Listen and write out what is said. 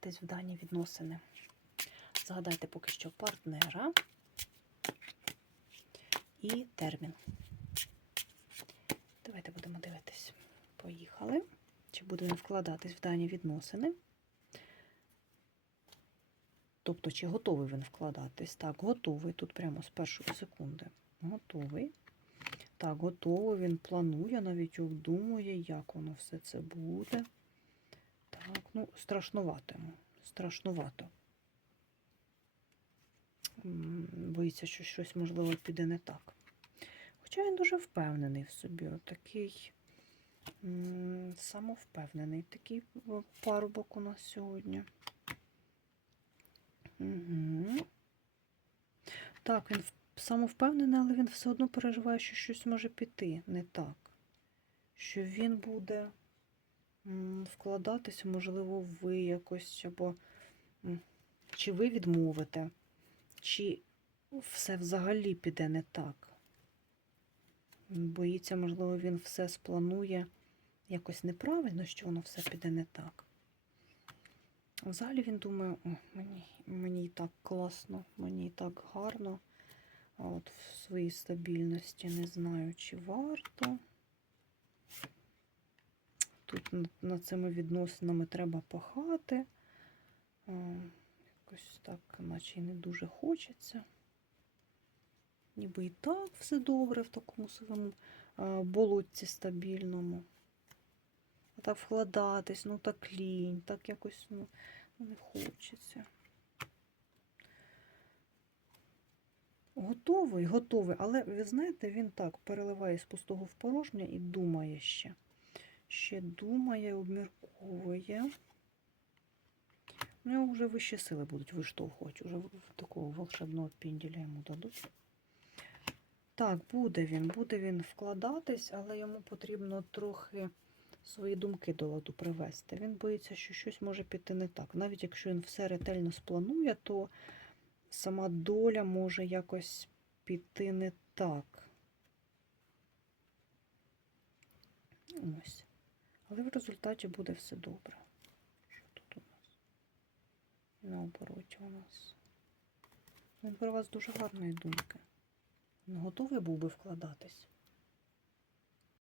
вкладатись в дані відносини. Згадайте поки що партнера і термін. Давайте будемо дивитись. Поїхали. Чи буде він вкладатись в дані відносини? Тобто, чи готовий він вкладатись? Так, готовий. Тут прямо з першої секунди. Готовий. Так, готовий. Він планує, навіть обдумує, як воно все це буде. Так, ну, страшнувато. Страшнувато. Боїться, що щось, можливо, піде не так. Хоча він дуже впевнений в собі. Отакий м, самовпевнений такий парубок у нас сьогодні. Угу. Так, він самовпевнений, але він все одно переживає, що щось може піти не так. Що він буде вкладатися, можливо, ви якось, або чи ви відмовите, чи все взагалі піде не так. Боїться, можливо, він все спланує якось неправильно, що воно все піде не так. Взагалі він думає, О, мені, мені і так класно, мені і так гарно. От в своїй стабільності не знаю, чи варто. Тут над, цими відносинами треба пахати. Якось так, наче й не дуже хочеться. Ніби і так все добре в такому своєму а, болотці стабільному. А так вкладатись, ну так лінь, так якось ну, ну, не хочеться. Готовий, готовий, але ви знаєте, він так переливає з пустого в порожнє і думає ще. Ще думає, обмірковує. Ну, його вже вищі сили будуть виштовхувати, вже такого волшебного пінділя йому дадуть. Так, буде він, буде він вкладатись, але йому потрібно трохи свої думки до ладу привести. Він боїться, що щось може піти не так. Навіть якщо він все ретельно спланує, то сама доля може якось піти не так. Ось. Але в результаті буде все добре. Що тут у нас? На обороті у нас. Він про вас дуже гарної думки. Він готовий був би вкладатись.